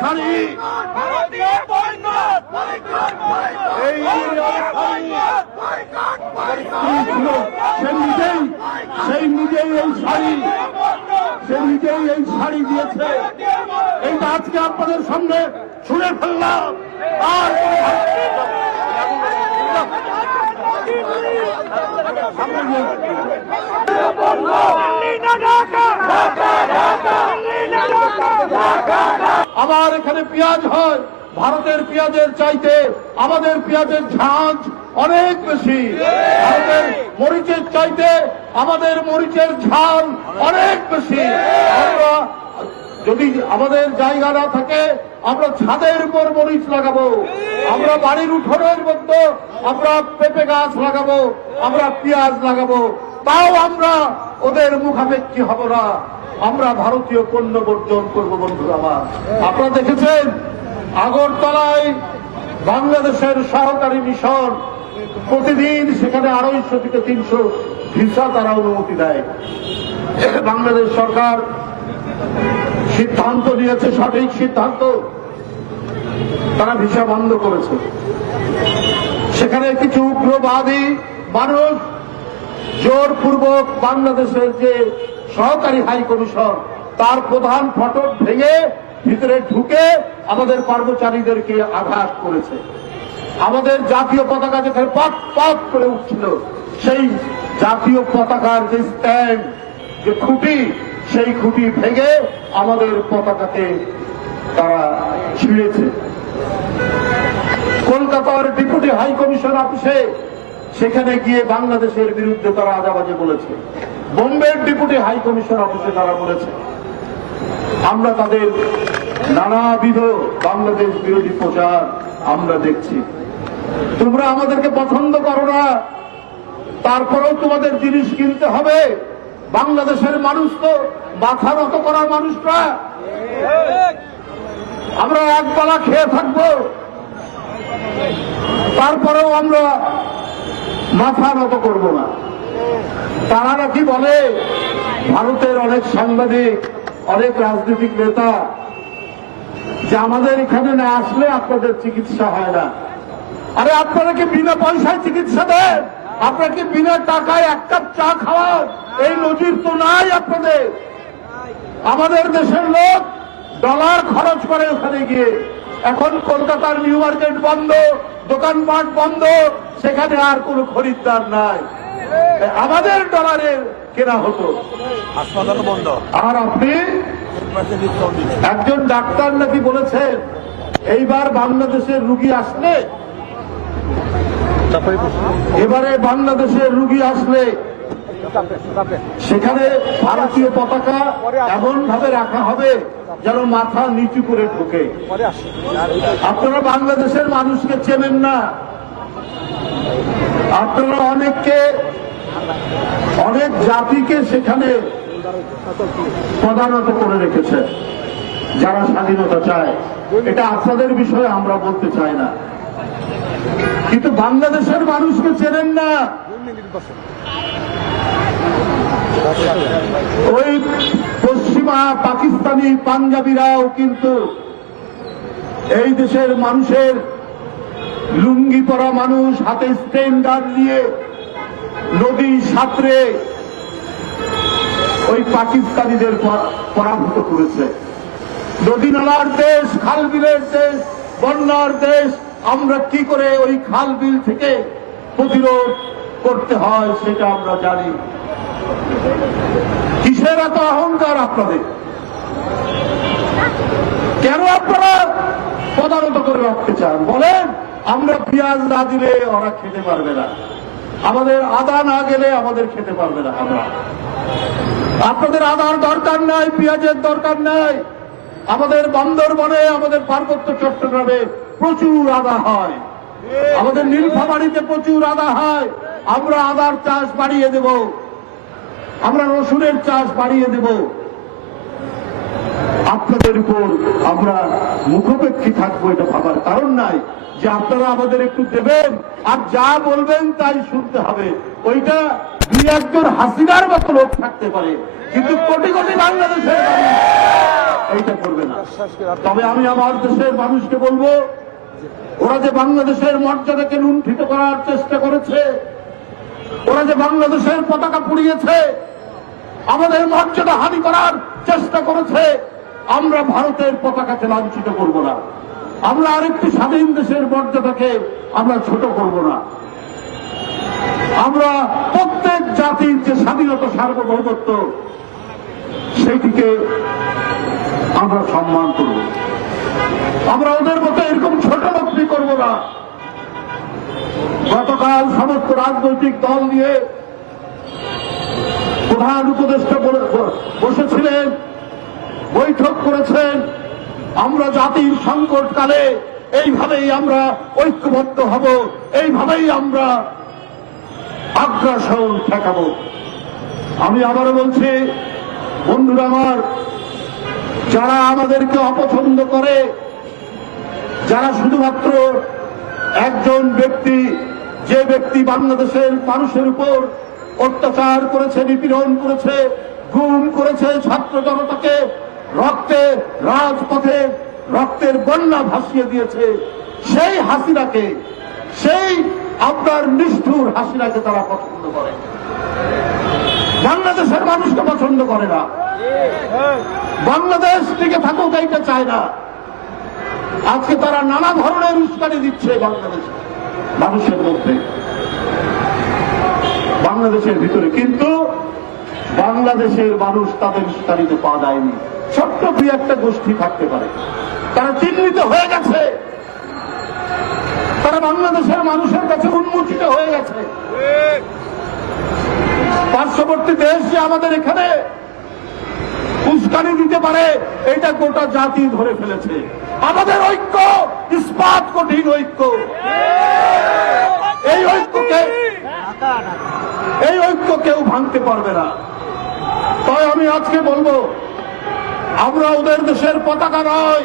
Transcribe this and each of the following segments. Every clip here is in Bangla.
শাড়ি সেই নিজেই এই শাড়ি দিয়েছে। এইটা আজকে আপনাদের সামনে ছুঁড়ে ফেললাম। আর আমার এখানে পেঁয়াজ হয়, ভারতের পেঁয়াজের চাইতে আমাদের পেঁয়াজের ঝাঁঝ অনেক বেশি। ভারতের মরিচের চাইতে আমাদের মরিচের ঝাল অনেক বেশি। আমরা যদি আমাদের জায়গা না থাকে আমরা ছাদের উপর মরিচ লাগাবো, আমরা বাড়ির উঠোনের মধ্যে আমরা পেঁপে গাছ লাগাবো, আমরা পেঁয়াজ লাগাবো, তাও আমরা ওদের মুখাপেক্ষী হব না। আমরা ভারতীয় পণ্য বর্জন করবো। বন্ধুরা আমার, আপনারা দেখেছেন আগরতলায় বাংলাদেশের সহকারী মিশন প্রতিদিন সেখানে 250 থেকে 300 ভিসা তারা অনুমতি দেয়। বাংলাদেশ সরকার সিদ্ধান্ত নিয়েছে, সঠিক সিদ্ধান্ত, তারা ভিসা বন্ধ করেছে। সেখানে কিছু উগ্রবাদী মানুষ জোরপূর্বক বাংলাদেশের যে সহকারী হাই কমিশন তার প্রধান ফটক ভেঙে ভিতরে ঢুকে আমাদের কর্মচারীদেরকে আঘাত করেছে। আমাদের জাতীয় পতাকা যেখানে পথ পথ করে উঠছিল সেই জাতীয় পতাকার যে স্ট্যান্ড, যে খুঁটি, সেই খুঁটি ভেঙে আমাদের পতাকাকে তারা ছিঁড়েছে। কলকাতার ডেপুটি হাই কমিশন অফিসে সেখানে গিয়ে বাংলাদেশের বিরুদ্ধে তারা আজাবাজে বলেছে। বোম্বের ডেপুটি হাই কমিশন অফিসে তারা বলেছে। আমরা তাদের নানাবিধ বাংলাদেশ বিরোধী প্রচার আমরা দেখছি। তোমরা আমাদেরকে পছন্দ করো না, তারপরেও তোমাদের জিনিস কিনতে হবে। বাংলাদেশের মানুষ তো মাথা নত করার মানুষরা, আমরা একবেলা খেয়ে থাকবো, তারপরেও আমরা মাথা নত করব না। তারা নাকি বলে ভারতের অনেক সাংবাদিক, অনেক রাজনৈতিক নেতা যে আমাদের এখানে না আসলে আপনাদের চিকিৎসা হয় না। আরে আপনারা কি বিনা পয়সায় চিকিৎসা দেন? আপনারা কি বিনা টাকায় এক কাপ চা খাওয়ান? এই নজির তো নাই আপনাদের। আমাদের দেশের লোক ডলার খরচ করে ওখানে গিয়ে। এখন কলকাতার নিউ মার্কেট বন্ধ, দোকানপাট বন্ধ, সেখানে আর কোনো খরিদ্দার নাই। আমাদের ডলারের কেনা হতো, হাসপাতাল বন্ধ। আর আপনি একজন ডাক্তার নাকি বলেছেন এইবার বাংলাদেশের রুগী আসলে, এবারে বাংলাদেশের রুগী আসলে সেখানে ভারতীয় পতাকা এমন ভাবে রাখা হবে যেন মাথা নিচু করে ঢোকে। আপনারা বাংলাদেশের মানুষকে চেনেন না। আপনারা অনেক জাতিকে সেখানে প্রধানত করে রেখেছেন যারা স্বাধীনতা চায়। এটা আপনাদের বিষয়ে আমরা বলতে চাই না, কিন্তু বাংলাদেশের মানুষকে চেনেন না। ওই পশ্চিমা পাকিস্তানি পাঞ্জাবিরাও কিন্তু এই দেশের মানুষের লুঙ্গি পরা মানুষ হাতে স্টেন্ডার নিয়ে নদী সাঁতরে ওই পাকিস্তানিদের পরাভূত করেছে। নদী নালার দেশ, খাল বিলের দেশ, বন্যার দেশ, আমরা কি করে ওই খাল বিল থেকে প্রতিরোধ করতে হয় সেটা আমরা জানি। কিসের এত অহংকার আপনাদের? কেন আপনারা প্রধানত করে রাখতে চান? বলেন আমরা পেঁয়াজ না দিলে ওরা খেতে পারবে না, আমাদের আদা না গেলে আমাদের খেতে পারবে না। আমরা আপনাদের আদার দরকার নাই, পেঁয়াজের দরকার নাই। আমাদের বান্দরবনে, আমাদের পার্বত্য চট্টগ্রামে প্রচুর আদা হয়, আমাদের নীলফামারীতে প্রচুর আদা হয়। আমরা আদার চাষ বাড়িয়ে দেব, আমরা রসুনের চাষ বাড়িয়ে দেব। আপনাদের উপর আমরা মুখাপেক্ষী থাকবো এটা ভাবার কারণ নাই যে আপনারা আমাদের একটু দেবেন আর যা বলবেন তাই শুনতে হবে। ওইটা দুই একজন হাসিনার মতো লোক থাকতে পারে, কিন্তু কোটি কোটি বাংলাদেশের এইটা করবে না। তবে আমি আমার দেশের মানুষকে বলবো, ওরা যে বাংলাদেশের মর্যাদাকে লুণ্ঠিত করার চেষ্টা করেছে, ওরা যে বাংলাদেশের পতাকা পুড়িয়েছে, আমাদের মর্যাদা হানি করার চেষ্টা করেছে, আমরা ভারতের পতাকাকে লাঞ্ছিত করব না। আমরা আরেকটি স্বাধীন দেশের মর্যাদাকে আমরা ছোট করব না। আমরা প্রত্যেক জাতির যে স্বাধীনতা সার্বভৌমত্ব, সেইটিকে আমরা সম্মান করব। আমরা ওদের মতো এরকম ছোট লোকটি করব না। গতকাল সমস্ত রাজনৈতিক দল নিয়ে প্রধান উপদেষ্টা বসেছিলেন, বৈঠক করেছেন। আমরা জাতির সংকটকালে এইভাবেই আমরা ঐক্যবদ্ধ হব, এইভাবেই আমরা আগ্রাসন ঠেকাবো। আমি আবারও বলছি, বন্ধুরা আমার, যারা আমাদেরকে অপছন্দ করে, যারা শুধুমাত্র একজন ব্যক্তি, যে ব্যক্তি বাংলাদেশের মানুষের উপর অত্যাচার করেছে, নিপীড়ন করেছে, গুম করেছে, ছাত্র জনতাকে রক্তে রাজপথে রক্তের বন্যা ভাসিয়ে দিয়েছে, সেই হাসিনাকে, সেই আপনার নিষ্ঠুর হাসিনাকে তারা পছন্দ করে, বাংলাদেশের মানুষকে পছন্দ করে না। বাংলাদেশ টিকে থাকুক এইটা চায় না। আজকে তারা নানা ধরনের উস্কানি দিচ্ছে বাংলাদেশে মানুষের মধ্যে, বাংলাদেশের ভিতরে, কিন্তু বাংলাদেশের মানুষ তাদের উস্কানিতে পা দেয়নি। ছোট্ট দুই একটা গোষ্ঠী থাকতে পারে, তারা চিহ্নিত হয়ে গেছে, তারা বাংলাদেশের মানুষের কাছে উন্মোচিত হয়ে গেছে। পার্শ্ববর্তী দেশ যে আমাদের এখানে উস্কানি দিতে পারে, এটা গোটা জাতি ধরে ফেলেছে। আমাদের ঐক্য ইস্পাত কঠিন ঐক্য, এই ঐক্য কেউ ভাঙতে পারবে না। তাই আমি আজকে বলবো, আমরা ওদের দেশের পতাকা নয়,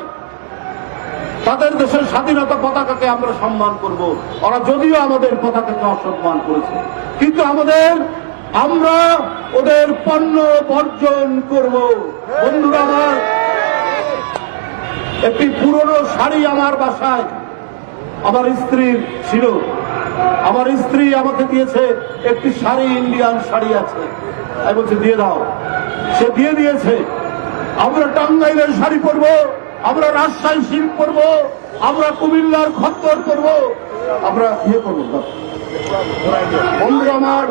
তাদের দেশের স্বাধীনতা পতাকাকে আমরা সম্মান করব। ওরা যদিও আমাদের পতাকাকে অসম্মান করেছে, কিন্তু আমরা ওদের পণ্য বর্জন করব। বন্ধুরা আমার, একটি পুরনো শাড়ি আমার বাসায় আমার স্ত্রীর ছিল, আমার স্ত্রী আমাকে দিয়েছে একটি শাড়ি, ইন্ডিয়ান শাড়ি আছে, আমি বলছি দিয়ে দাও, সে দিয়ে দিয়েছে। আমরা টাঙ্গাইলের শাড়ি পরবো, আমরা রাজশাহী সিল্ক পরবো, আমরা কুমিল্লার খদ্দর পরবো, আমরা করবো। বন্ধুরা আমার,